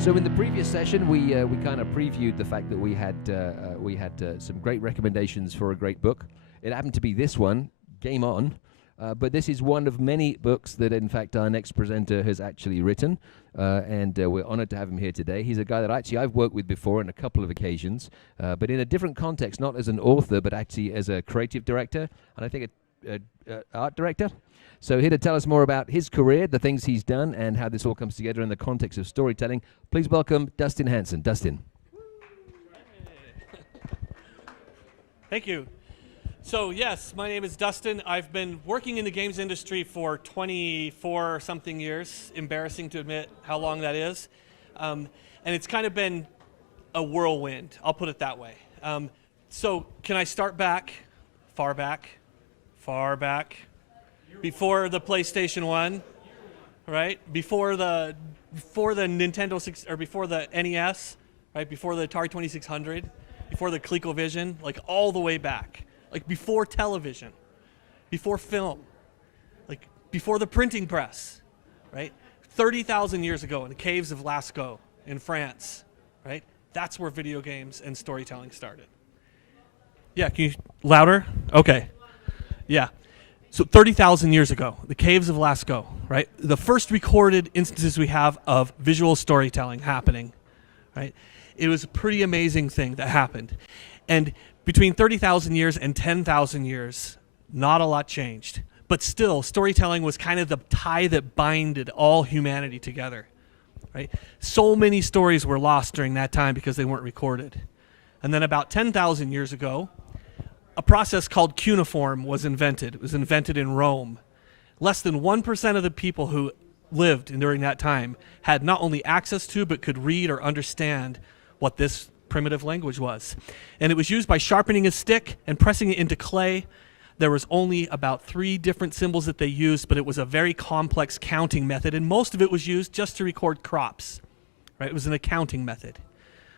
So in the previous session, we kind of previewed the fact that we had some great recommendations for a great book. It happened to be this one, Game On, but this is one of many books that, in fact, our next presenter has actually written, and we're honored to have him here today. He's a guy that actually I've worked with before on a couple of occasions, but in a different context, not as an author, but actually as a creative director, and I think an art director. So here to tell us more about his career, the things he's done, and how this all comes together in the context of storytelling, please welcome Dustin Hansen. Dustin. Thank you. So yes, my name is Dustin. I've been working in the games industry for 24-something years. Embarrassing to admit how long that is. And it's kind of been a whirlwind, I'll put it that way. So can I start back, far back, before the PlayStation 1, right? Before the Nintendo 6, or before the NES, right? Before the Atari 2600, before the ColecoVision, like all the way back. Like before television, before film, like before the printing press, right? 30,000 years ago in the caves of Lascaux in France, right? That's where video games and storytelling started. Yeah, can you, louder? Okay, yeah. So 30,000 years ago, the caves of Lascaux, right? The first recorded instances we have of visual storytelling happening, right? It was a pretty amazing thing that happened. And between 30,000 years and 10,000 years, not a lot changed. But still, storytelling was kind of the tie that binded all humanity together, right? So many stories were lost during that time because they weren't recorded. And then about 10,000 years ago, a process called Cuneiform was invented. It was invented in Rome. Less than 1% of the people who lived during that time had not only access to, but could read or understand what this primitive language was. And it was used by sharpening a stick and pressing it into clay. There was only about 3 different symbols that they used, but it was a very complex counting method, and most of it was used just to record crops, right? It was an accounting method,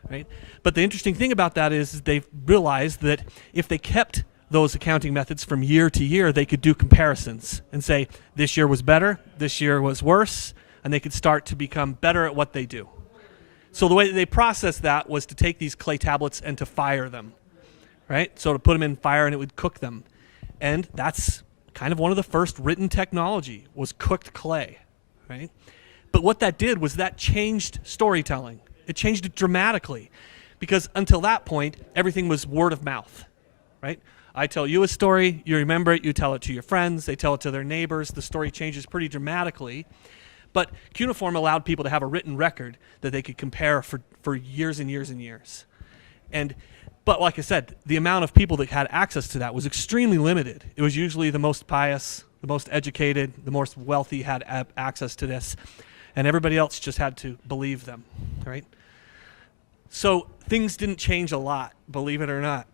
right? But the interesting thing about that is they realized that if they kept those accounting methods from year to year, they could do comparisons and say, this year was better, this year was worse, and they could start to become better at what they do. So the way that they processed that was to take these clay tablets and to fire them, right? So to put them in fire and it would cook them. And that's kind of one of the first written technology, was cooked clay, right? But what that did was that changed storytelling. It changed it dramatically, because until that point, everything was word of mouth, right? I tell you a story, you remember it, you tell it to your friends, they tell it to their neighbors, the story changes pretty dramatically. But Cuneiform allowed people to have a written record that they could compare for years and years and years. But like I said, the amount of people that had access to that was extremely limited. It was usually the most pious, the most educated, the most wealthy had access to this, and everybody else just had to believe them, right? So things didn't change a lot, believe it or not,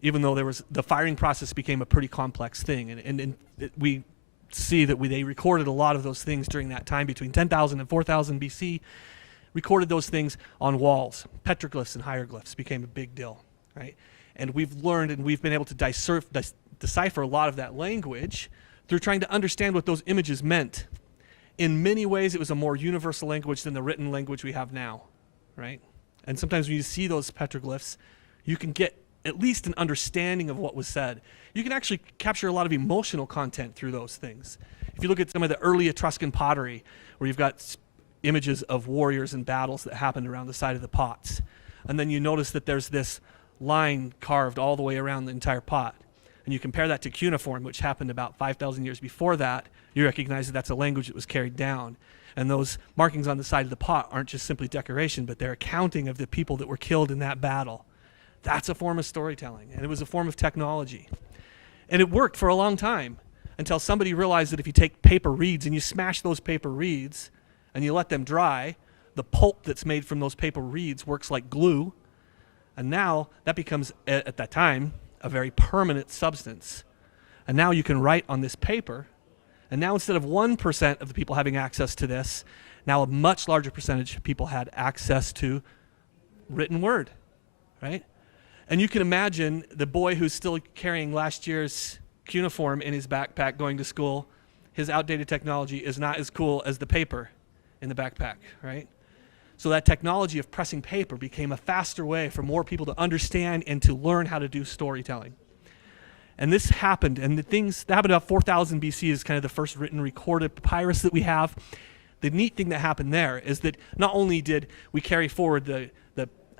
even though the firing process became a pretty complex thing, and we see that they recorded a lot of those things during that time between 10,000 and 4,000 BC, recorded those things on walls. Petroglyphs and hieroglyphs became a big deal, right? And we've learned and we've been able to decipher a lot of that language through trying to understand what those images meant. In many ways, it was a more universal language than the written language we have now, right? And sometimes when you see those petroglyphs, you can get at least an understanding of what was said. You can actually capture a lot of emotional content through those things. If you look at some of the early Etruscan pottery, where you've got images of warriors and battles that happened around the side of the pots, and then you notice that there's this line carved all the way around the entire pot, and you compare that to cuneiform, which happened about 5,000 years before that, you recognize that that's a language that was carried down. And those markings on the side of the pot aren't just simply decoration, but they're accounting of the people that were killed in that battle. That's a form of storytelling, and it was a form of technology. And it worked for a long time until somebody realized that if you take paper reeds and you smash those paper reeds and you let them dry, the pulp that's made from those paper reeds works like glue. And now that becomes, at that time, a very permanent substance. And now you can write on this paper. And now instead of 1% of the people having access to this, now a much larger percentage of people had access to written word, right? And you can imagine the boy who's still carrying last year's cuneiform in his backpack going to school. His outdated technology is not as cool as the paper in the backpack, right? So that technology of pressing paper became a faster way for more people to understand and to learn how to do storytelling. And this happened, and that happened about 4000 BC is kind of the first written recorded papyrus that we have. The neat thing that happened there is that not only did we carry forward the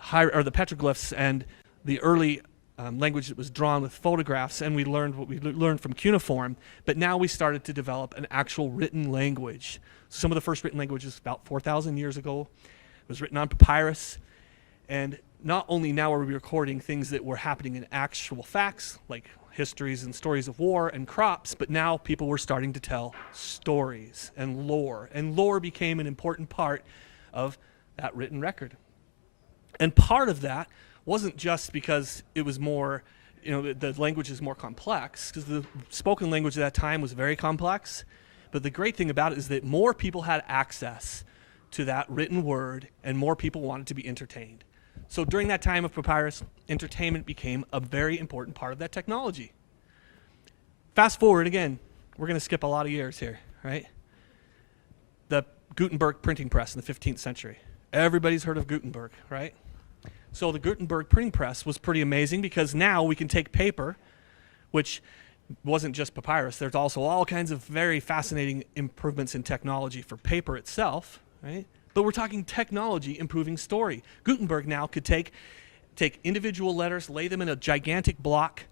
petroglyphs and the early language that was drawn with photographs, and we learned what we learned from cuneiform, but now we started to develop an actual written language. So some of the first written languages about 4,000 years ago was written on papyrus, and not only now are we recording things that were happening in actual facts, like histories and stories of war and crops, but now people were starting to tell stories and lore became an important part of that written record. And part of that wasn't just because it was more, the language is more complex, because the spoken language at that time was very complex, but the great thing about it is that more people had access to that written word, and more people wanted to be entertained. So during that time of papyrus, entertainment became a very important part of that technology. Fast forward again, we're going to skip a lot of years here, right? The Gutenberg printing press in the 15th century. Everybody's heard of Gutenberg, right? So the Gutenberg printing press was pretty amazing, because now we can take paper, which wasn't just papyrus. There's also all kinds of very fascinating improvements in technology for paper itself, right? But we're talking technology improving story. Gutenberg now could take individual letters, lay them in a gigantic block.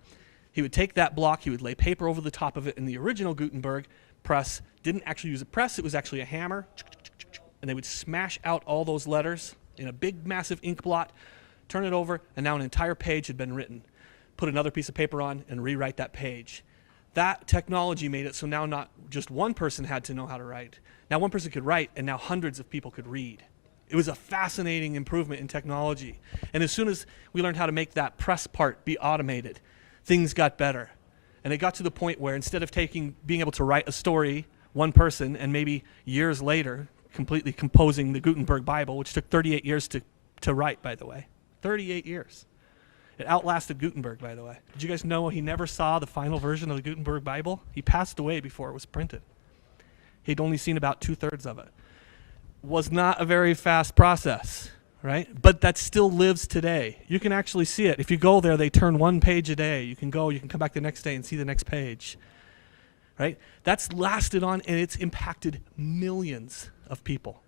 He would take that block, he would lay paper over the top of it, and the original Gutenberg press didn't actually use a press, it was actually a hammer, and they would smash out all those letters in a big, massive ink blot, turn it over, and now an entire page had been written. Put another piece of paper on and rewrite that page. That technology made it so now not just one person had to know how to write. Now one person could write, and now hundreds of people could read. It was a fascinating improvement in technology. And as soon as we learned how to make that press part be automated, things got better. And it got to the point where instead of being able to write a story, one person, and maybe years later, completely composing the Gutenberg Bible, which took 38 years to write, by the way. 38 years. It outlasted Gutenberg, by the way. Did you guys know he never saw the final version of the Gutenberg Bible? He passed away before it was printed. He'd only seen about 2/3 of it. Was not a very fast process, right? But that still lives today. You can actually see it. If you go there, they turn one page a day. You can come back the next day and see the next page, right? That's lasted on, and it's impacted millions of people,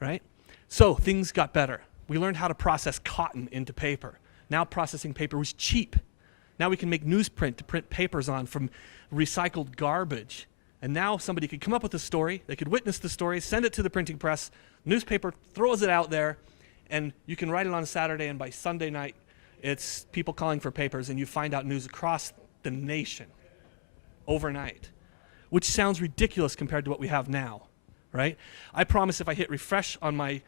right? So things got better. We learned how to process cotton into paper. Now processing paper was cheap. Now we can make newsprint to print papers on from recycled garbage. And now somebody could come up with a story, they could witness the story, send it to the printing press, newspaper throws it out there, and you can write it on a Saturday, and by Sunday night, it's people calling for papers, and you find out news across the nation overnight, which sounds ridiculous compared to what we have now, right? I promise if I hit refresh on my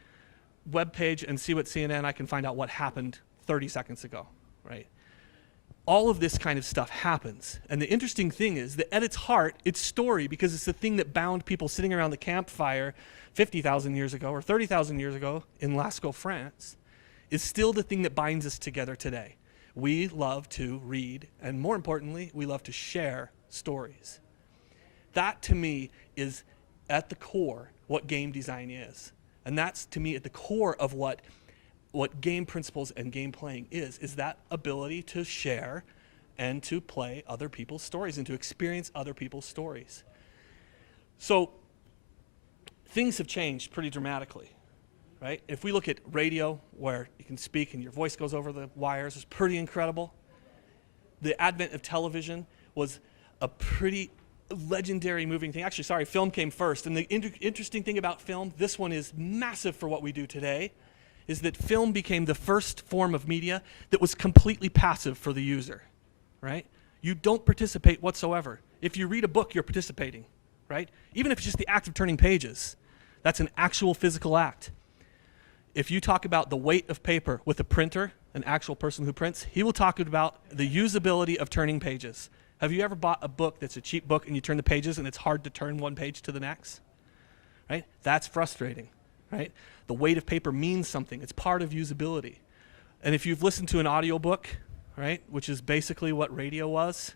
web page and see what CNN, I can find out what happened 30 seconds ago, right? All of this kind of stuff happens. And the interesting thing is that at its heart, it's story, because it's the thing that bound people sitting around the campfire 50,000 years ago or 30,000 years ago in Lascaux, France, is still the thing that binds us together today. We love to read, and more importantly, we love to share stories. That, to me, is at the core what game design is. And that's, to me, at the core of what game principles and game playing is that ability to share and to play other people's stories and to experience other people's stories. So things have changed pretty dramatically, right? If we look at radio, where you can speak and your voice goes over the wires, it's pretty incredible. The advent of television was a pretty legendary moving thing. Actually, sorry, film came first. And the interesting thing about film, this one is massive for what we do today, is that film became the first form of media that was completely passive for the user, right? You don't participate whatsoever. If you read a book, you're participating, right? Even if it's just the act of turning pages, that's an actual physical act. If you talk about the weight of paper with a printer, an actual person who prints, he will talk about the usability of turning pages. Have you ever bought a book that's a cheap book and you turn the pages and it's hard to turn one page to the next? Right? That's frustrating, right? The weight of paper means something. It's part of usability. And if you've listened to an audiobook, right, which is basically what radio was,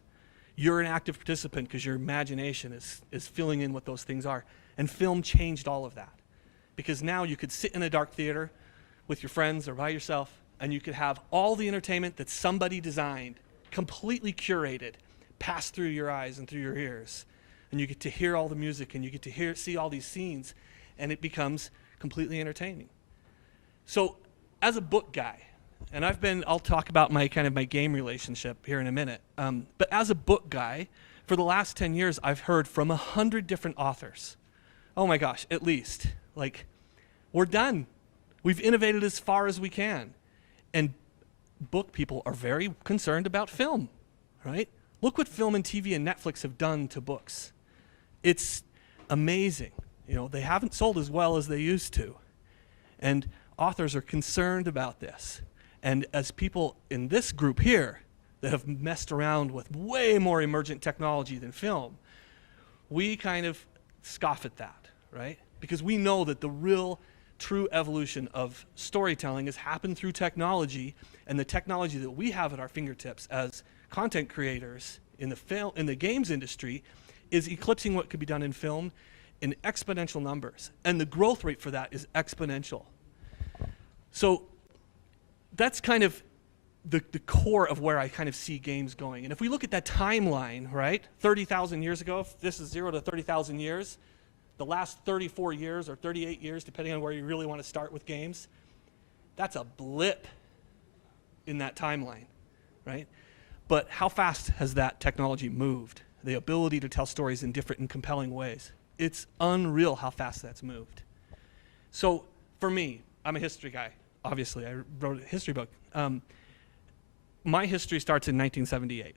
you're an active participant because your imagination is filling in what those things are. And film changed all of that. because now you could sit in a dark theater with your friends or by yourself, and you could have all the entertainment that somebody designed, completely curated, pass through your eyes and through your ears. And you get to hear all the music, and you get to see all these scenes, and it becomes completely entertaining. So as a book guy, and I'll talk about my game relationship here in a minute, but as a book guy, for the last 10 years, I've heard from 100 different authors. Oh my gosh, at least. Like, we're done. We've innovated as far as we can. And book people are very concerned about film, right? Look what film and TV and Netflix have done to books. It's amazing. You know, they haven't sold as well as they used to. And authors are concerned about this. And as people in this group here that have messed around with way more emergent technology than film, we kind of scoff at that, right? Because we know that the real true evolution of storytelling has happened through technology, and the technology that we have at our fingertips as content creators in the games industry is eclipsing what could be done in film in exponential numbers. And the growth rate for that is exponential. So that's kind of the core of where I kind of see games going. And if we look at that timeline, right, 30,000 years ago, if this is 0 to 30,000 years, the last 34 years or 38 years, depending on where you really want to start with games, that's a blip in that timeline, right? But how fast has that technology moved? The ability to tell stories in different and compelling ways. It's unreal how fast that's moved. So for me, I'm a history guy. Obviously, I wrote a history book. My history starts in 1978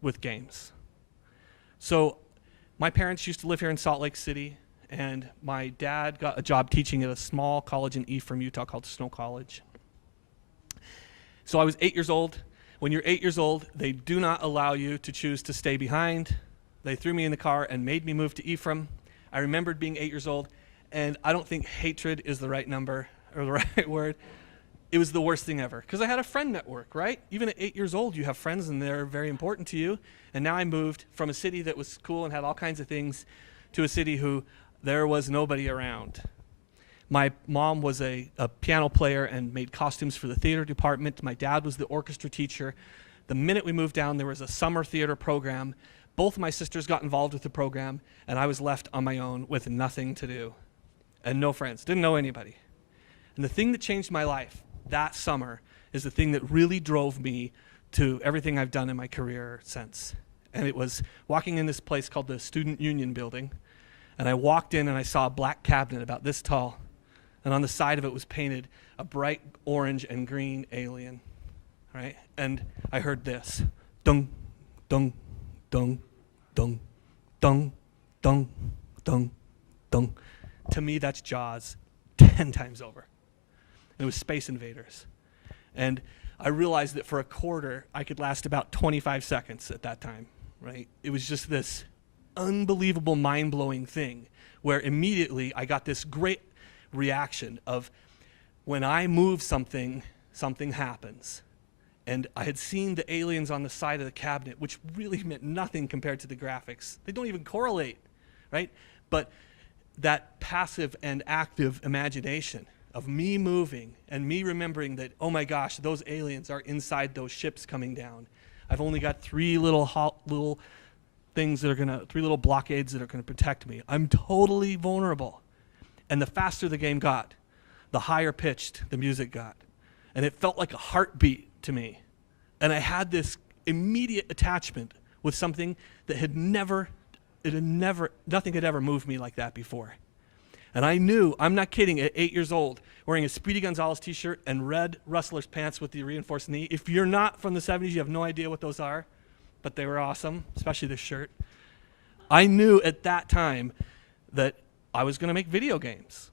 with games. So my parents used to live here in Salt Lake City, and my dad got a job teaching at a small college in Ephraim, Utah called Snow College. So I was 8 years old. When you're 8 years old, they do not allow you to choose to stay behind. They threw me in the car and made me move to Ephraim. I remembered being 8 years old, and I don't think hatred is the right number or the right word. It was the worst thing ever, because I had a friend network, right? Even at 8 years old, you have friends, and they're very important to you. And now I moved from a city that was cool and had all kinds of things to a city who there was nobody around. My mom was a piano player and made costumes for the theater department. My dad was the orchestra teacher. The minute we moved down, there was a summer theater program. Both my sisters got involved with the program, and I was left on my own with nothing to do and no friends. Didn't know anybody. And the thing that changed my life that summer is the thing that really drove me to everything I've done in my career since. And it was walking in this place called the Student Union Building. And I walked in and I saw a black cabinet about this tall. And on the side of it was painted a bright orange and green alien, right? And I heard this, dung, dung, dung, dung, dung, dung, dung, dung. To me, that's Jaws 10 times over. And it was Space Invaders. And I realized that for a quarter, I could last about 25 seconds at that time, right? It was just this unbelievable, mind-blowing thing where immediately I got this great reaction of when I move something, something happens. And I had seen the aliens on the side of the cabinet, which really meant nothing compared to the graphics. They don't even correlate, right? But that passive and active imagination of me moving and me remembering that, oh my gosh, those aliens are inside those ships coming down. I've only got three little things that are three little blockades that are gonna protect me. I'm totally vulnerable. And the faster the game got, the higher pitched the music got. And it felt like a heartbeat to me. And I had this immediate attachment with something that nothing had ever moved me like that before. And I knew, I'm not kidding, at 8 years old, wearing a Speedy Gonzalez t-shirt and red Rustler's pants with the reinforced knee. If you're not from the 70s, you have no idea what those are, but they were awesome, especially this shirt. I knew at that time that I was gonna make video games,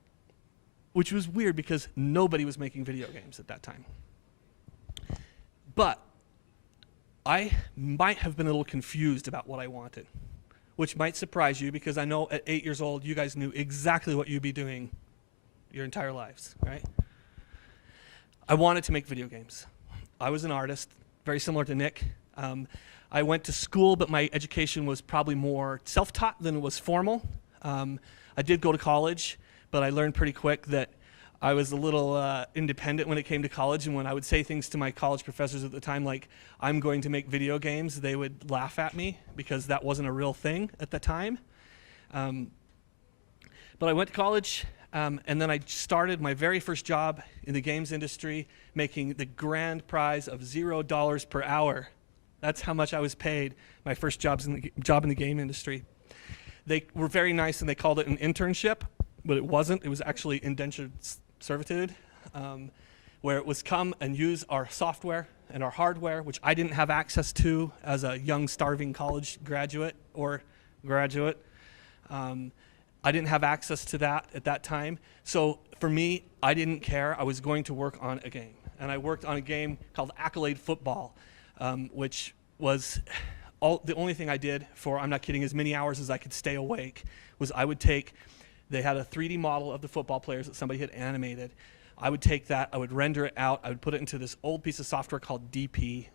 which was weird because nobody was making video games at that time. But I might have been a little confused about what I wanted, which might surprise you because I know at 8 years old, you guys knew exactly what you'd be doing your entire lives, right? I wanted to make video games. I was an artist, very similar to Nick. I went to school, but my education was probably more self-taught than it was formal. I did go to college, but I learned pretty quick that I was a little independent when it came to college, and when I would say things to my college professors at the time like, I'm going to make video games, they would laugh at me because that wasn't a real thing at the time. But I went to college, and then I started my very first job in the games industry, making the grand prize of $0 per hour. That's how much I was paid my first job in the game industry. They were very nice, and they called it an internship, but it wasn't. It was actually indentured servitude, where it was come and use our software and our hardware, which I didn't have access to as a young, starving college graduate. I didn't have access to that at that time. So for me, I didn't care. I was going to work on a game. And I worked on a game called Accolade Football, which was the only thing I did for, I'm not kidding, as many hours as I could stay awake, was I would take, they had a 3D model of the football players that somebody had animated. I would take that, I would render it out, I would put it into this old piece of software called DP,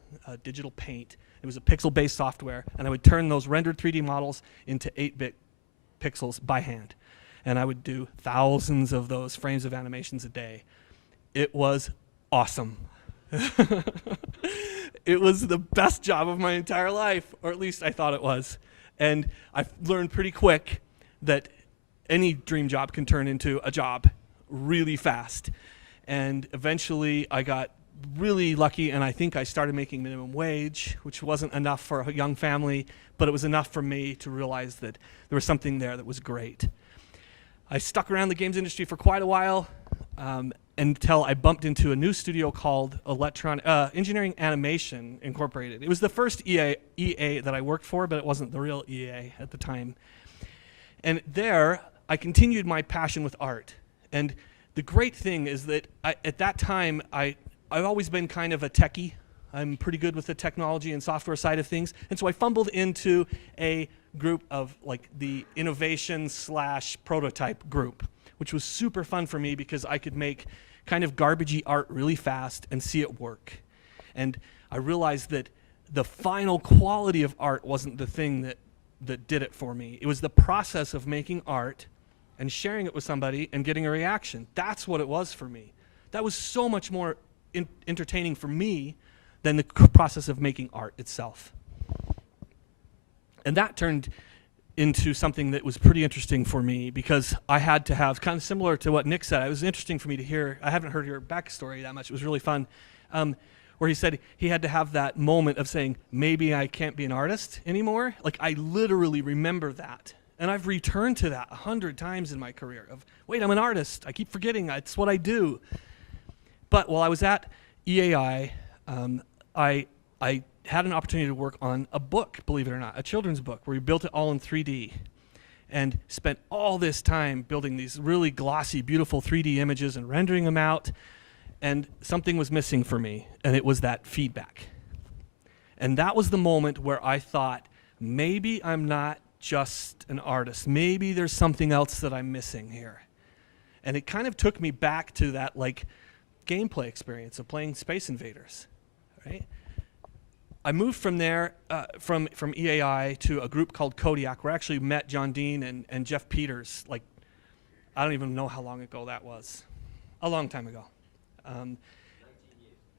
Digital Paint. It was a pixel-based software, and I would turn those rendered 3D models into 8-bit pixels by hand. And I would do thousands of those frames of animations a day. It was awesome. It was the best job of my entire life, or at least I thought it was. And I learned pretty quick that any dream job can turn into a job really fast. And eventually I got really lucky, and I think I started making minimum wage, which wasn't enough for a young family, but it was enough for me to realize that there was something there that was great. I stuck around the games industry for quite a while, until I bumped into a new studio called Engineering Animation Incorporated. It was the first EA that I worked for, but it wasn't the real EA at the time. And there, I continued my passion with art. And the great thing is that at that time, I've always been kind of a techie. I'm pretty good with the technology and software side of things. And so I fumbled into a group of like the innovation/prototype group, which was super fun for me because I could make kind of garbagey art really fast and see it work. And I realized that the final quality of art wasn't the thing that did it for me. It was the process of making art and sharing it with somebody and getting a reaction. That's what it was for me. That was so much more entertaining for me than the process of making art itself. And that turned into something that was pretty interesting for me because I had to have, kind of similar to what Nick said, it was interesting for me to hear, I haven't heard your backstory that much, it was really fun, where he said he had to have that moment of saying, maybe I can't be an artist anymore. Like, I literally remember that. And I've returned to that 100 times in my career of, wait, I'm an artist, I keep forgetting, it's what I do. But while I was at EAI, I had an opportunity to work on a book, believe it or not, a children's book, where we built it all in 3D and spent all this time building these really glossy, beautiful 3D images and rendering them out, and something was missing for me, and it was that feedback. And that was the moment where I thought, maybe I'm not just an artist. Maybe there's something else that I'm missing here. And it kind of took me back to that like gameplay experience of playing Space Invaders, right? I moved from there, from EAI to a group called Kodiak, where I actually met John Dean and Jeff Peters, like, I don't even know how long ago that was. A long time ago.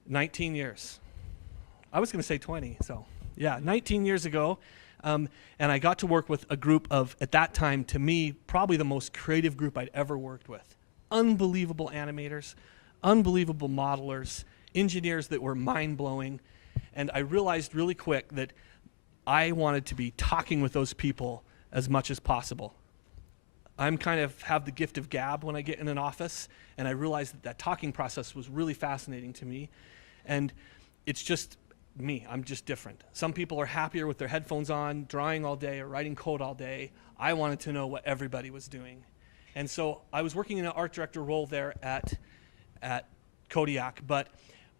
19 years. I was going to say 20, so yeah, 19 years ago. And I got to work with a group of, at that time, to me, probably the most creative group I'd ever worked with. Unbelievable animators, unbelievable modelers, engineers that were mind-blowing. And I realized really quick that I wanted to be talking with those people as much as possible. I'm kind of have the gift of gab when I get in an office, and I realized that talking process was really fascinating to me. And it's just me, I'm just different. Some people are happier with their headphones on, drawing all day or writing code all day. I wanted to know what everybody was doing. And so I was working in an art director role there at Kodiak, but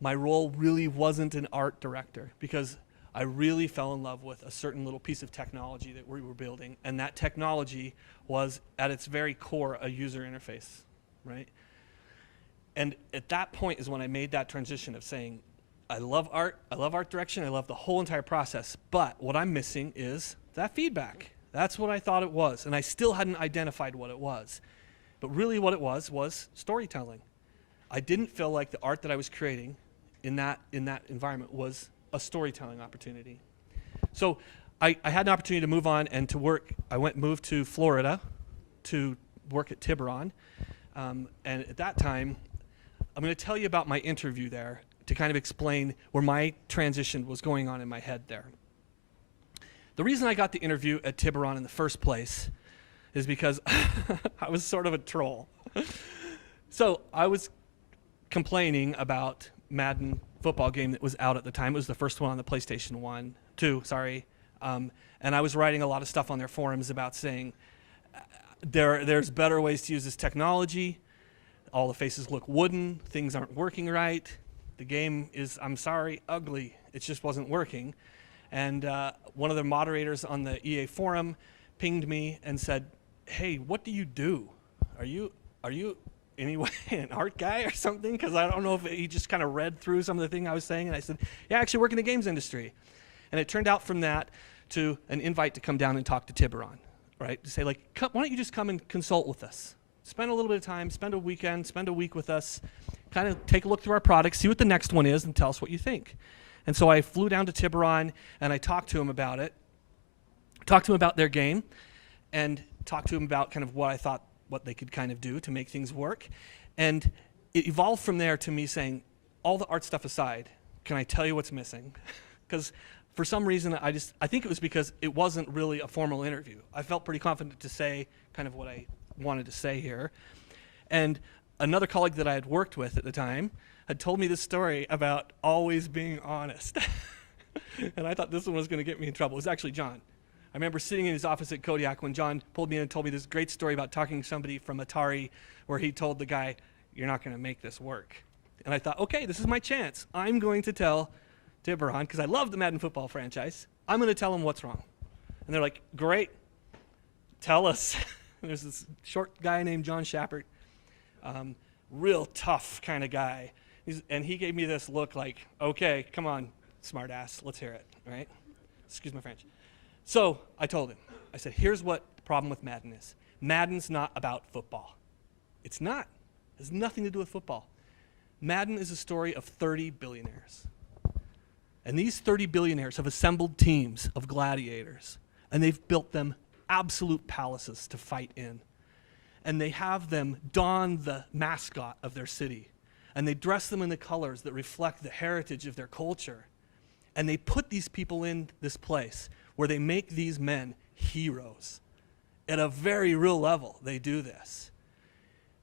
my role really wasn't an art director because I really fell in love with a certain little piece of technology that we were building, and that technology was at its very core a user interface, right? And at that point is when I made that transition of saying, I love art direction, I love the whole entire process, but what I'm missing is that feedback. That's what I thought it was, and I still hadn't identified what it was. But really what it was storytelling. I didn't feel like the art that I was creating in that environment was a storytelling opportunity. So I had an opportunity to move on and to work. I moved to Florida to work at Tiburon. And at that time, I'm going to tell you about my interview there to kind of explain where my transition was going on in my head there. The reason I got the interview at Tiburon in the first place is because I was sort of a troll. So I was complaining about Madden football game that was out at the time. It was the first one on the PlayStation 2, sorry. And I was writing a lot of stuff on their forums about saying there's better ways to use this technology. All the faces look wooden. Things aren't working right. The game is, I'm sorry, ugly. It just wasn't working. And one of the moderators on the EA forum pinged me and said, hey, what do you do? Are you anyway an art guy or something? Because I don't know if he just kind of read through some of the thing I was saying. And I said, yeah, I actually work in the games industry. And it turned out from that to an invite to come down and talk to Tiburon, right? To say, like, why don't you just come and consult with us? Spend a little bit of time, spend a weekend, spend a week with us, kind of take a look through our products, see what the next one is, and tell us what you think. And so I flew down to Tiburon, and I talked to him about it, talked to him about their game, and talked to him about kind of what I thought what they could kind of do to make things work. And it evolved from there to me saying, all the art stuff aside, can I tell you what's missing? Because for some reason, I think it was because it wasn't really a formal interview. I felt pretty confident to say kind of what I wanted to say here. And another colleague that I had worked with at the time had told me this story about always being honest. And I thought this one was going to get me in trouble. It was actually John. I remember sitting in his office at Kodiak when John pulled me in and told me this great story about talking to somebody from Atari where he told the guy, you're not going to make this work. And I thought, okay, this is my chance. I'm going to tell Tiburon, because I love the Madden football franchise, I'm going to tell them what's wrong. And they're like, great, tell us. And there's this short guy named John Shappert, real tough kind of guy. And he gave me this look like, okay, come on, smart ass, let's hear it, right? Excuse my French. So I told him, I said, here's what the problem with Madden is. Madden's not about football. It's not. It has nothing to do with football. Madden is a story of 30 billionaires. And these 30 billionaires have assembled teams of gladiators, and they've built them absolute palaces to fight in. And they have them don the mascot of their city, and they dress them in the colors that reflect the heritage of their culture. And they put these people in this place where they make these men heroes. At a very real level, they do this.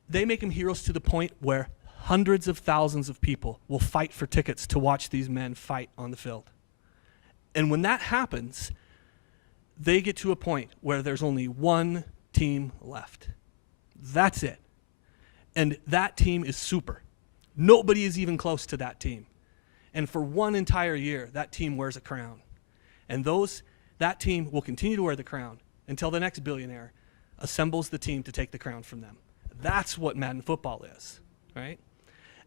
They make them heroes to the point where hundreds of thousands of people will fight for tickets to watch these men fight on the field. And when that happens, they get to a point where there's only one team left. That's it. And that team is super. Nobody is even close to that team. And for one entire year, that team wears a crown. And that team will continue to wear the crown until the next billionaire assembles the team to take the crown from them. That's what Madden football is, right?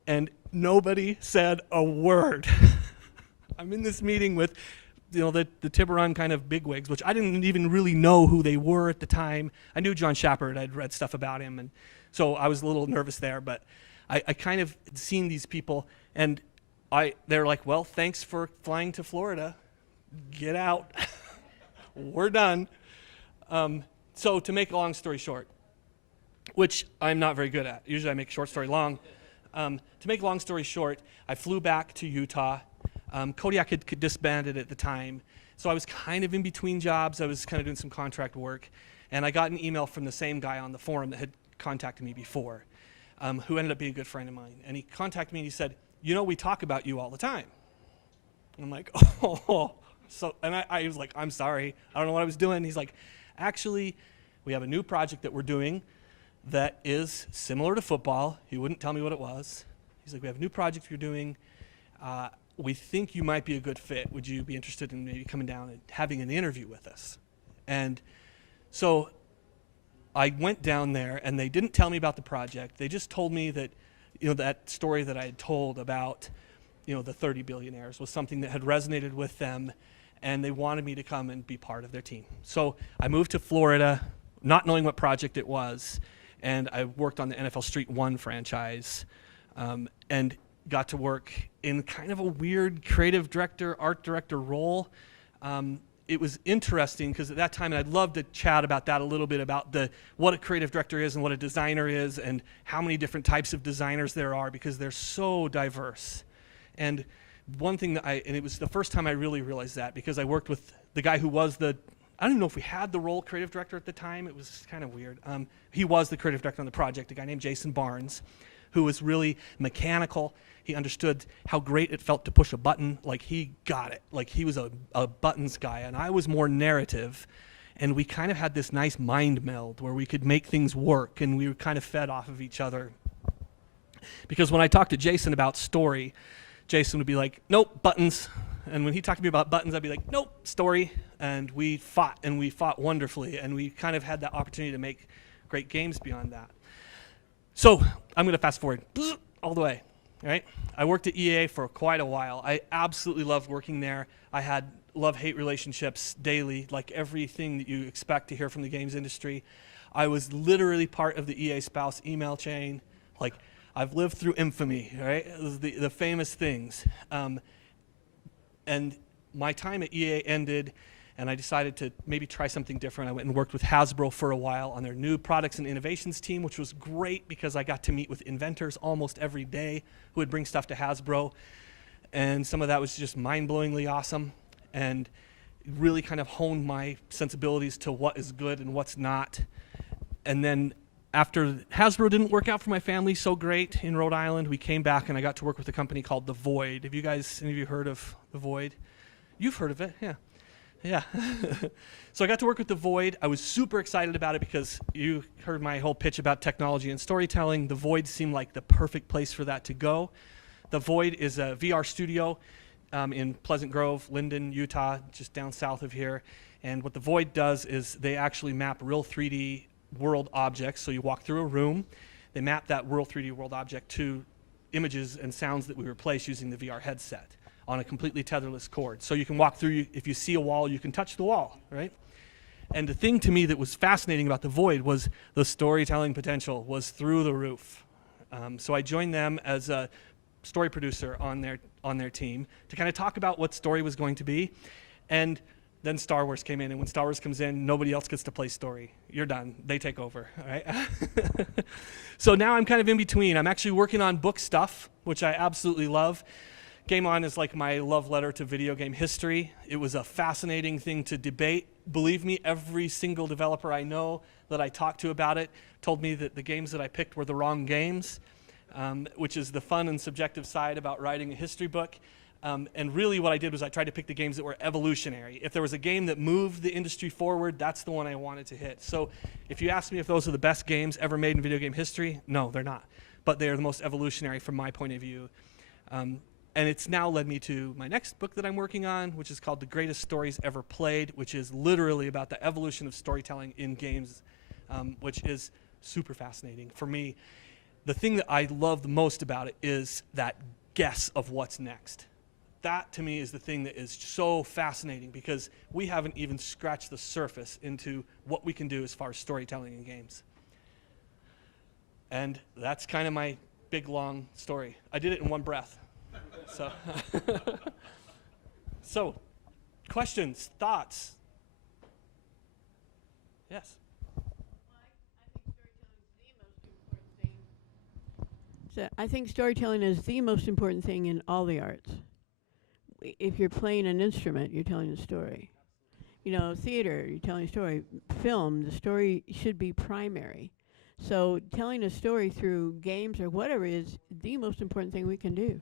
And nobody said a word. I'm in this meeting with the Tiburon kind of bigwigs, which I didn't even really know who they were at the time. I knew John Shappert. I'd read stuff about him, and so I was a little nervous there. But I kind of had seen these people, and they're like, well, thanks for flying to Florida. Get out. We're done. So to make a long story short, which I'm not very good at. Usually I make short story long. To make a long story short, I flew back to Utah. Kodiak had disbanded at the time, so I was kind of in between jobs. I was kind of doing some contract work, and I got an email from the same guy on the forum that had contacted me before, who ended up being a good friend of mine. And he contacted me and he said, we talk about you all the time. And I'm like, oh. So, and I was like, I'm sorry. I don't know what I was doing. He's like, actually, we have a new project that we're doing that is similar to football. He wouldn't tell me what it was. He's like, we have a new project you're doing. We think you might be a good fit. Would you be interested in maybe coming down and having an interview with us? And so I went down there, and they didn't tell me about the project. They just told me that, that story that I had told about, the 30 billionaires was something that had resonated with them, and they wanted me to come and be part of their team. So I moved to Florida, not knowing what project it was, and I worked on the NFL Street 1 franchise, and got to work in kind of a weird creative director, art director role. It was interesting because at that time, and I'd love to chat about that a little bit, about what a creative director is and what a designer is and how many different types of designers there are, because they're so diverse. And one thing that and it was the first time I really realized that, because I worked with the guy who was I don't even know if we had the role creative director at the time. It was kind of weird. He was the creative director on the project, a guy named Jason Barnes, who was really mechanical. He understood how great it felt to push a button. Like, he got it. Like, he was a buttons guy, and I was more narrative. And we kind of had this nice mind meld where we could make things work, and we were kind of fed off of each other. Because when I talked to Jason about story, Jason would be like, nope, buttons. And when he talked to me about buttons, I'd be like, nope, story. And we fought wonderfully, and we kind of had that opportunity to make great games beyond that. So I'm going to fast forward all the way. Right? I worked at EA for quite a while. I absolutely loved working there. I had love-hate relationships daily, like everything that you expect to hear from the games industry. I was literally part of the EA spouse email chain. Like, I've lived through infamy, right? It was the famous things. And my time at EA ended, and I decided to maybe try something different. I went and worked with Hasbro for a while on their new products and innovations team, which was great because I got to meet with inventors almost every day who would bring stuff to Hasbro. And some of that was just mind-blowingly awesome, and really kind of honed my sensibilities to what is good and what's not. And then after Hasbro didn't work out for my family so great in Rhode Island, we came back and I got to work with a company called The Void. Have you guys, any of you heard of The Void? You've heard of it, yeah. Yeah. So I got to work with The Void. I was super excited about it because you heard my whole pitch about technology and storytelling. The Void seemed like the perfect place for that to go. The Void is a VR studio in Pleasant Grove, Linden, Utah, just down south of here. And what The Void does is they actually map real 3D world objects. So you walk through a room, they map that real 3D world object to images and sounds that we replace using the VR headset on a completely tetherless cord. So you can walk through, if you see a wall, you can touch the wall, right? And the thing to me that was fascinating about The Void was the storytelling potential was through the roof. So I joined them as a story producer on their team to kind of talk about what story was going to be. And then Star Wars came in, and when Star Wars comes in, nobody else gets to play story. You're done. They take over, all right? So now I'm kind of in between. I'm actually working on book stuff, which I absolutely love. Game On is like my love letter to video game history. It was a fascinating thing to debate. Believe me, every single developer I know that I talked to about it told me that the games that I picked were the wrong games, which is the fun and subjective side about writing a history book. And really what I did was I tried to pick the games that were evolutionary. If there was a game that moved the industry forward, that's the one I wanted to hit. So if you ask me if those are the best games ever made in video game history, no, they're not. But they are the most evolutionary from my point of view. And it's now led me to my next book that I'm working on, which is called The Greatest Stories Ever Played, which is literally about the evolution of storytelling in games, which is super fascinating. For me, the thing that I love the most about it is that guess of what's next. That, to me, is the thing that is so fascinating because we haven't even scratched the surface into what we can do as far as storytelling in games. And that's kind of my big, long story. I did it in one breath. So, questions, thoughts? Yes. I think storytelling is the most important thing in all the arts. If you're playing an instrument, you're telling a story. You know, theater, you're telling a story. Film, the story should be primary. So telling a story through games or whatever is the most important thing we can do.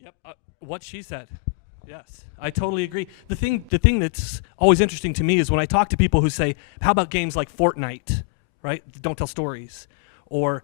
Yep, what she said. Yes, I totally agree. The thing that's always interesting to me is when I talk to people who say, how about games like Fortnite, right? Don't tell stories. Or,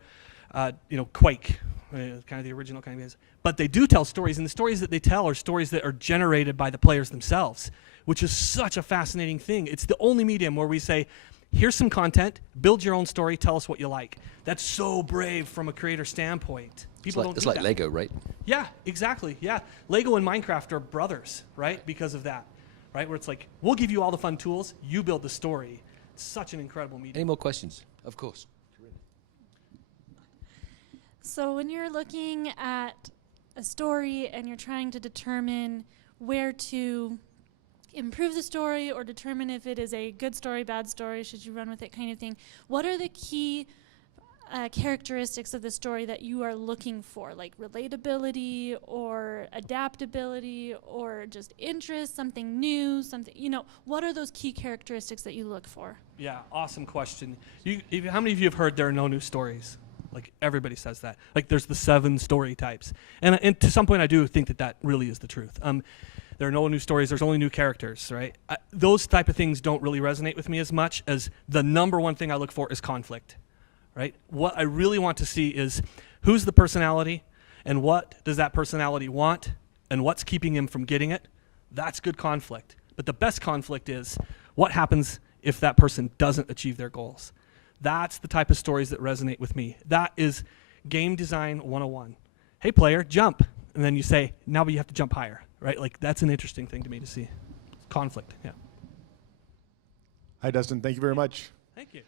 Quake, kind of the original kind of games. But they do tell stories, and the stories that they tell are stories that are generated by the players themselves, which is such a fascinating thing. It's the only medium where we say, here's some content, build your own story, tell us what you like. That's so brave from a creator standpoint. It's like Lego, right? Yeah, exactly, yeah. Lego and Minecraft are brothers, right, because of that, right? Where it's like, we'll give you all the fun tools, you build the story. It's such an incredible medium. Any more questions? Of course. So when you're looking at a story and you're trying to determine where to improve the story or determine if it is a good story, bad story, should you run with it kind of thing, what are the key characteristics of the story that you are looking for, like relatability or adaptability or just interest, something new, something, what are those key characteristics that you look for? Yeah, awesome question. How many of you have heard there are no new stories? Like, everybody says that. Like, there's the 7 story types. And to some point, I do think that really is the truth. There are no new stories. There's only new characters, right? Those type of things don't really resonate with me as much as the number one thing I look for is conflict, right? What I really want to see is who's the personality and what does that personality want and what's keeping him from getting it. That's good conflict. But the best conflict is what happens if that person doesn't achieve their goals. That's the type of stories that resonate with me. That is game design 101. Hey, player, jump. And then you say, now you have to jump higher, right? Like, that's an interesting thing to me to see. Conflict, yeah. Hi, Dustin. Thank you very much. Thank you.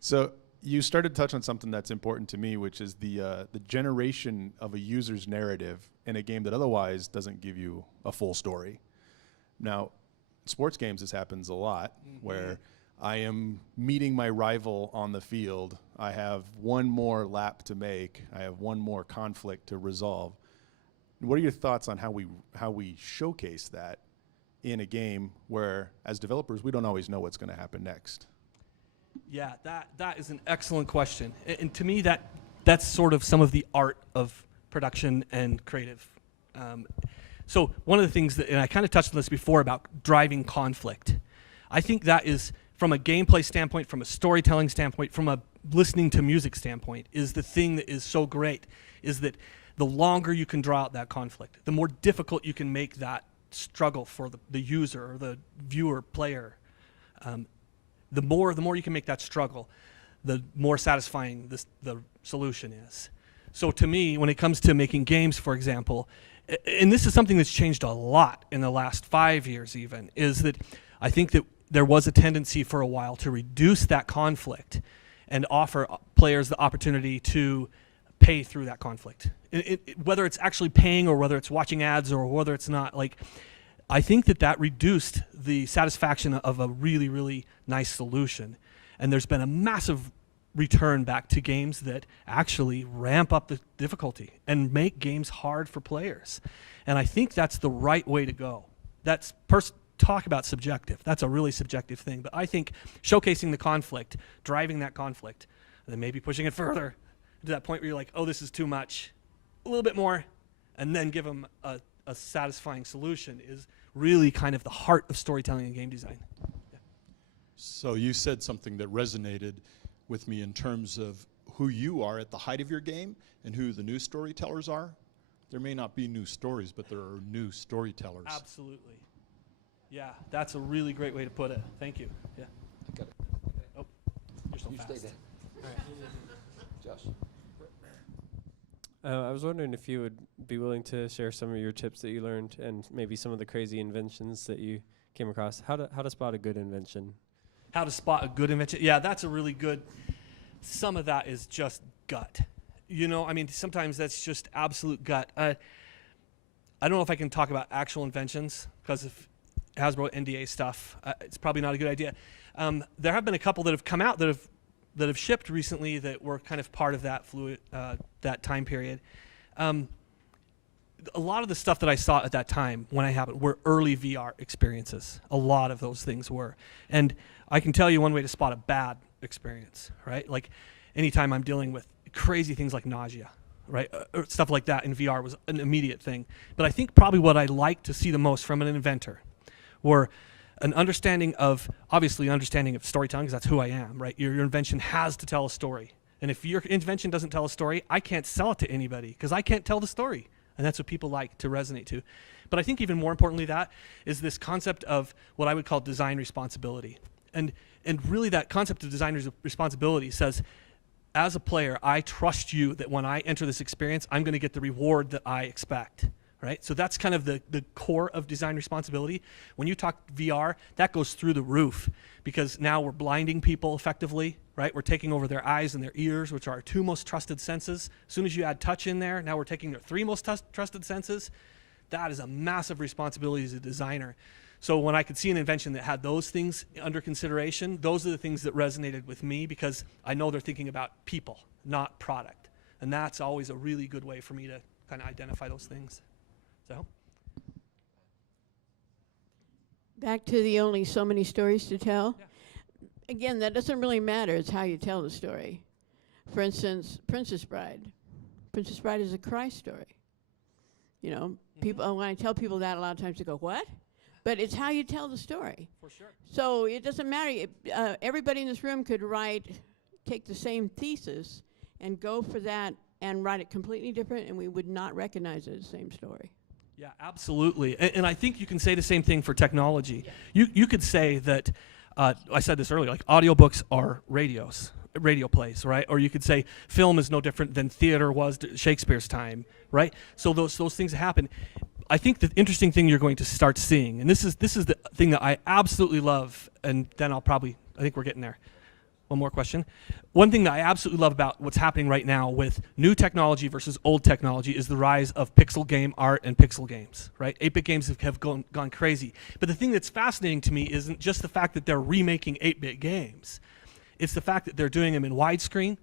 So you started to touch on something that's important to me, which is the generation of a user's narrative in a game that otherwise doesn't give you a full story. Now, sports games, this happens a lot, where I am meeting my rival on the field. I have one more lap to make. I have one more conflict to resolve. What are your thoughts on how we showcase that in a game where, as developers, we don't always know what's going to happen next? Yeah, that is an excellent question. And to me, that's sort of some of the art of production and creative. So one of the things that, and I kind of touched on this before about driving conflict, I think that is, from a gameplay standpoint, from a storytelling standpoint, from a listening to music standpoint, is the thing that is so great, is that the longer you can draw out that conflict, the more difficult you can make that struggle for the user or the viewer, player. The more you can make that struggle, the more satisfying the solution is. So to me, when it comes to making games, for example, and this is something that's changed a lot in the last 5 years even, is that I think that there was a tendency for a while to reduce that conflict and offer players the opportunity to pay through that conflict. Whether it's actually paying or whether it's watching ads or whether it's not, like, I think that reduced the satisfaction of a really, really nice solution. And there's been a massive return back to games that actually ramp up the difficulty and make games hard for players. And I think that's the right way to go. That's talk about subjective. That's a really subjective thing. But I think showcasing the conflict, driving that conflict, and then maybe pushing it further to that point where you're like, oh, this is too much, a little bit more, and then give them a satisfying solution is really kind of the heart of storytelling and game design. Yeah. So you said something that resonated with me in terms of who you are at the height of your game and who the new storytellers are. There may not be new stories, but there are new storytellers. Absolutely. Yeah, that's a really great way to put it. Thank you. Yeah. I got it. Oh, you're so You fast. stay there. All right. Josh. I was wondering if you would be willing to share some of your tips that you learned and maybe some of the crazy inventions that you came across. How to spot a good invention. How to spot a good invention. Yeah, that's a really good. Some of that is just gut. I mean, sometimes that's just absolute gut. I don't know if I can talk about actual inventions because of Hasbro NDA stuff. It's probably not a good idea. There have been a couple that have come out that have shipped recently that were kind of part of that that time period. A lot of the stuff that I saw at that time when I happened were early VR experiences. A lot of those things were. And I can tell you one way to spot a bad experience, right? Like anytime I'm dealing with crazy things like nausea, right? Or stuff like that in VR was an immediate thing. But I think probably what I like to see the most from an inventor were an understanding of storytelling, because that's who I am, right? Your invention has to tell a story. And if your invention doesn't tell a story, I can't sell it to anybody because I can't tell the story. And that's what people like to resonate to. But I think even more importantly that is this concept of what I would call design responsibility. And really that concept of design responsibility says, as a player, I trust you that when I enter this experience, I'm going to get the reward that I expect, right? So that's kind of the core of design responsibility. When you talk VR, that goes through the roof because now we're blinding people effectively, right? We're taking over their eyes and their ears, which are our two most trusted senses. As soon as you add touch in there, now we're taking their three most trusted senses. That is a massive responsibility as a designer. So when I could see an invention that had those things under consideration, those are the things that resonated with me because I know they're thinking about people, not product. And that's always a really good way for me to kind of identify those things. So, Back to the only so many stories to tell. Yeah. Again, that doesn't really matter. It's how you tell the story. For instance, Princess Bride. Princess Bride is a cry story. You know, people, when I tell people that, a lot of times they go, what? But it's how you tell the story. for sure. So it doesn't matter. Everybody in this room could take the same thesis and go for that and write it completely different, and we would not recognize it as the same story. Yeah, absolutely. And I think you can say the same thing for technology. You could say that, I said this earlier, like audiobooks are radio plays, right? Or you could say film is no different than theater was Shakespeare's time, right? So those things happen. I think the interesting thing you're going to start seeing, and this is the thing that I absolutely love, and then I think we're getting there. One more question. One thing that I absolutely love about what's happening right now with new technology versus old technology is the rise of pixel game art and pixel games, right? 8-bit games have gone crazy. But the thing that's fascinating to me isn't just the fact that they're remaking 8-bit games. It's the fact that they're doing them in widescreen.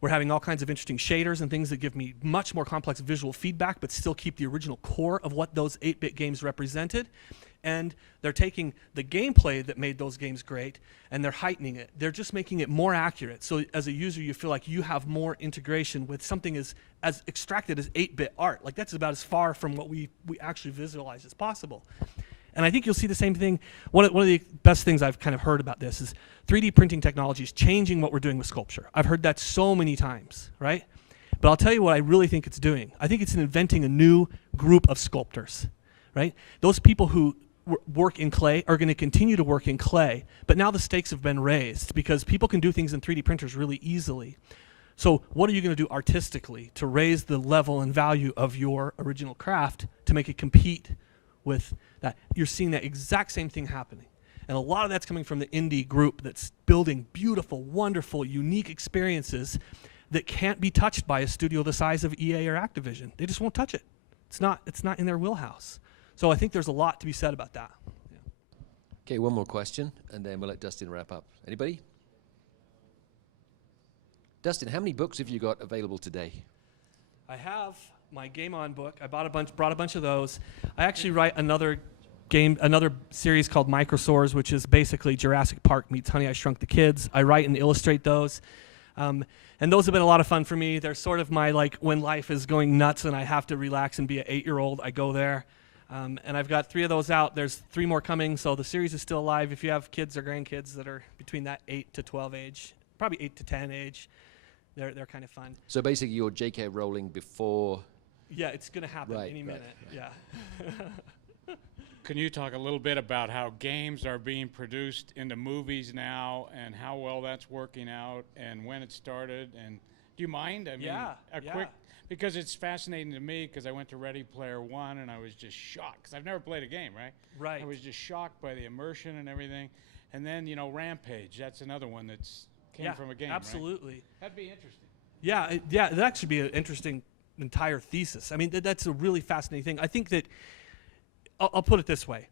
We're having all kinds of interesting shaders and things that give me much more complex visual feedback, but still keep the original core of what those 8-bit games represented. And they're taking the gameplay that made those games great, and they're heightening it. They're just making it more accurate. So as a user, you feel like you have more integration with something as extracted as 8-bit art. Like that's about as far from what we actually visualize as possible. And I think you'll see the same thing. One of the best things I've kind of heard about this is 3D printing technology is changing what we're doing with sculpture. I've heard that so many times, right? But I'll tell you what I really think it's doing. I think it's inventing a new group of sculptors, right? Those people who work in clay are going to continue to work in clay, but now the stakes have been raised because people can do things in 3D printers really easily. So what are you going to do artistically to raise the level and value of your original craft to make it compete with that? You're seeing that exact same thing happening. And a lot of that's coming from the indie group that's building beautiful, wonderful, unique experiences that can't be touched by a studio the size of EA or Activision. They just won't touch it. It's not in their wheelhouse. So I think there's a lot to be said about that. Yeah. Okay, one more question, and then we'll let Dustin wrap up. Anybody? Dustin, how many books have you got available today? I have my Game On book. I brought a bunch of those. I actually write another series called Microsaurs, which is basically Jurassic Park meets Honey, I Shrunk the Kids. I write and illustrate those. And those have been a lot of fun for me. They're sort of my, like, when life is going nuts and I have to relax and be an 8-year-old, I go there. And I've got 3 of those out. There's 3 more coming, so the series is still alive. If you have kids or grandkids that are between that 8 to 12 age, probably 8 to 10 age, they're kind of fun. So basically you're J.K. Rowling before... Yeah, it's going to happen any minute. Right. Yeah. Can you talk a little bit about how games are being produced into movies now and how well that's working out and when it started? And do you mind? I mean, quick, because it's fascinating to me because I went to Ready Player One and I was just shocked because I've never played a game, right? Right. I was just shocked by the immersion and everything. And then, you know, Rampage, that's another one that's came from a game, absolutely. Right? That'd be interesting. Yeah, that actually be an interesting entire thesis. I mean, that's a really fascinating thing. I think that, I'll put it this way.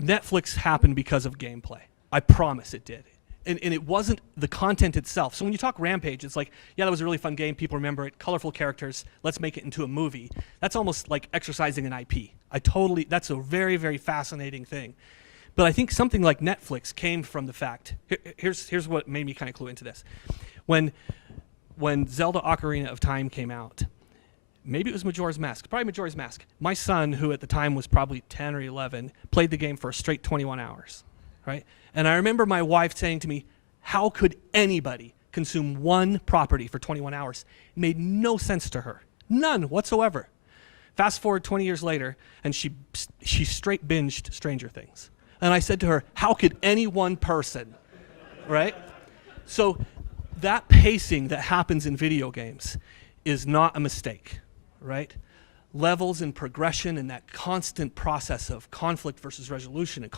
Netflix happened because of gameplay. I promise it did. And it wasn't the content itself. So when you talk Rampage, it's like, yeah, that was a really fun game. People remember it. Colorful characters. Let's make it into a movie. That's almost like exercising an IP. That's a very, very fascinating thing. But I think something like Netflix came from the fact, here's what made me kind of clue into this. When Zelda Ocarina of Time came out, maybe it was Majora's Mask, probably Majora's Mask. My son, who at the time was probably 10 or 11, played the game for a straight 21 hours, right? And I remember my wife saying to me, how could anybody consume one property for 21 hours? It made no sense to her. None whatsoever. Fast forward 20 years later, and she straight binged Stranger Things. And I said to her, how could any one person, right? So that pacing that happens in video games is not a mistake, right? levels and progression and that constant process of conflict versus resolution,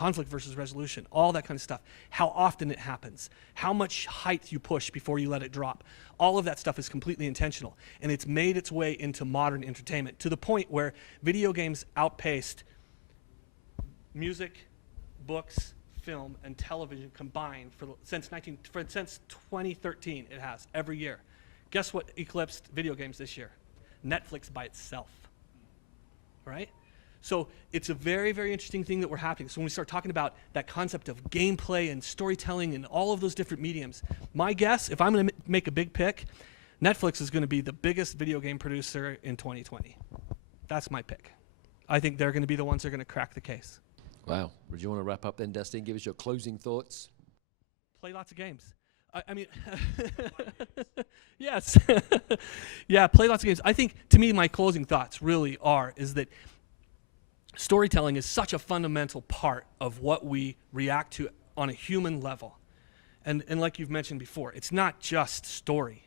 all that kind of stuff, how often it happens, how much height you push before you let it drop. All of that stuff is completely intentional. And it's made its way into modern entertainment to the point where video games outpaced music, books, film, and television combined since 2013. It has every year. Guess what eclipsed video games this year? Netflix by itself. Right? So it's a very, very interesting thing that we're happening. So when we start talking about that concept of gameplay and storytelling and all of those different mediums, my guess, if I'm going to make a big pick, Netflix is going to be the biggest video game producer in 2020. That's my pick. I think they're going to be the ones that are going to crack the case. Wow. Would you want to wrap up then, Dustin? Give us your closing thoughts. Play lots of games. I mean, yes. Yeah, play lots of games. I think, to me, my closing thoughts really is that storytelling is such a fundamental part of what we react to on a human level. And like you've mentioned before, it's not just story,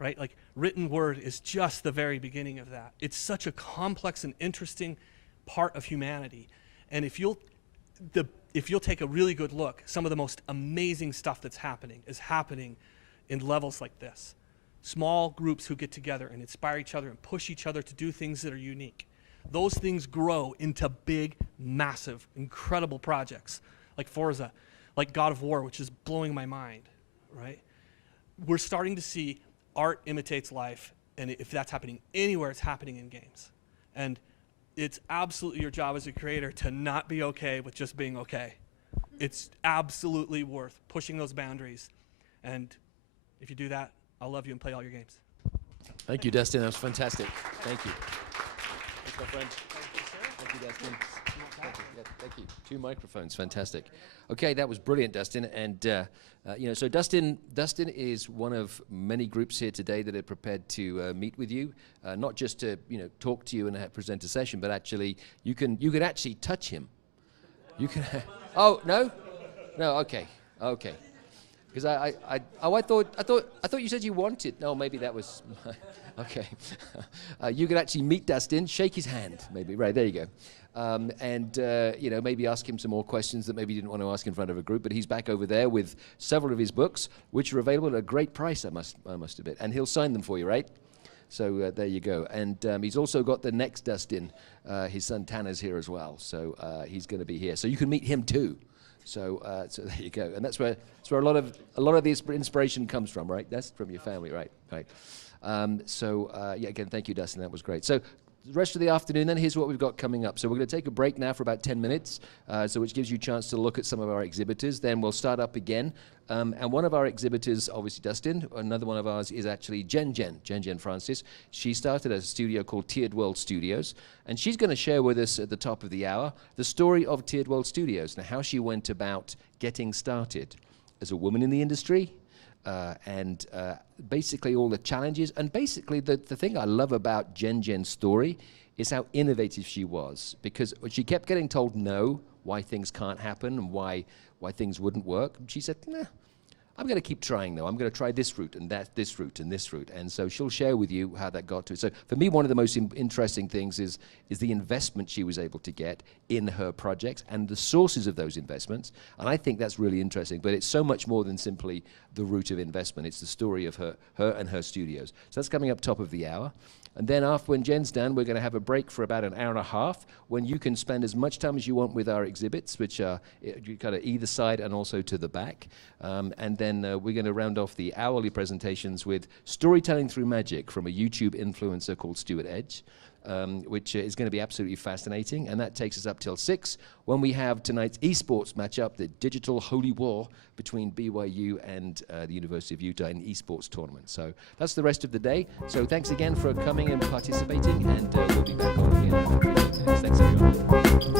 right? Like, written word is just the very beginning of that. It's such a complex and interesting part of humanity. And if you'll take a really good look, some of the most amazing stuff that's happening is happening in levels like this. Small groups who get together and inspire each other and push each other to do things that are unique. Those things grow into big, massive, incredible projects like Forza, like God of War, which is blowing my mind, right? We're starting to see art imitates life, and if that's happening anywhere, it's happening in games. And it's absolutely your job as a creator to not be okay with just being okay. It's absolutely worth pushing those boundaries. And if you do that, I'll love you and play all your games. Thank you, Dustin. That was fantastic. Thank you. Thanks, my friend. Thank you, Dustin. Thank you. Yeah, thank you. 2 microphones. Fantastic. Okay, that was brilliant, Dustin. And so Dustin is one of many groups here today that are prepared to meet with you, not just to talk to you and present a session, but actually you can actually touch him. You can. Oh no, okay. Because I thought you said you wanted. No, maybe that was. Okay. You could actually meet Dustin, shake his hand, maybe. Right, there you go. And maybe ask him some more questions that maybe you didn't want to ask in front of a group. But he's back over there with several of his books, which are available at a great price, I must admit. And he'll sign them for you, right? So there you go. And he's also got the next Dustin. His son Tanner's here as well. So he's going to be here. So you can meet him too. So there you go. And that's where a lot of the inspiration comes from, right? That's from your family, right? Right. Again, thank you, Dustin. That was great. So the rest of the afternoon, then here's what we've got coming up. So we're going to take a break now for about 10 minutes, which gives you a chance to look at some of our exhibitors. Then we'll start up again. And one of our exhibitors, obviously Dustin, another one of ours is actually Jen Francis. She started a studio called Tiered World Studios, and she's going to share with us at the top of the hour the story of Tiered World Studios and how she went about getting started as a woman in the industry, and basically all the challenges. And basically the thing I love about Jen's story is how innovative she was, because she kept getting told no, why things can't happen and why things wouldn't work. And she said, nah, I'm going to keep trying though. I'm going to try this route and this route and this route. And so she'll share with you how that got to it. So for me, one of the most interesting things is the investment she was able to get in her projects and the sources of those investments. And I think that's really interesting. But it's so much more than simply the route of investment. It's the story of her and her studios. So that's coming up top of the hour. And then when Jen's done, we're going to have a break for about an hour and a half when you can spend as much time as you want with our exhibits, which are kind of either side and also to the back. And then we're going to round off the hourly presentations with Storytelling Through Magic from a YouTube influencer called Stuart Edge, which is going to be absolutely fascinating. And that takes us up till 6 when we have tonight's esports matchup, the digital holy war between BYU and the University of Utah in esports tournament. So that's the rest of the day. So thanks again for coming and participating, and we'll be back on again in 15 minutes. Thanks, everyone.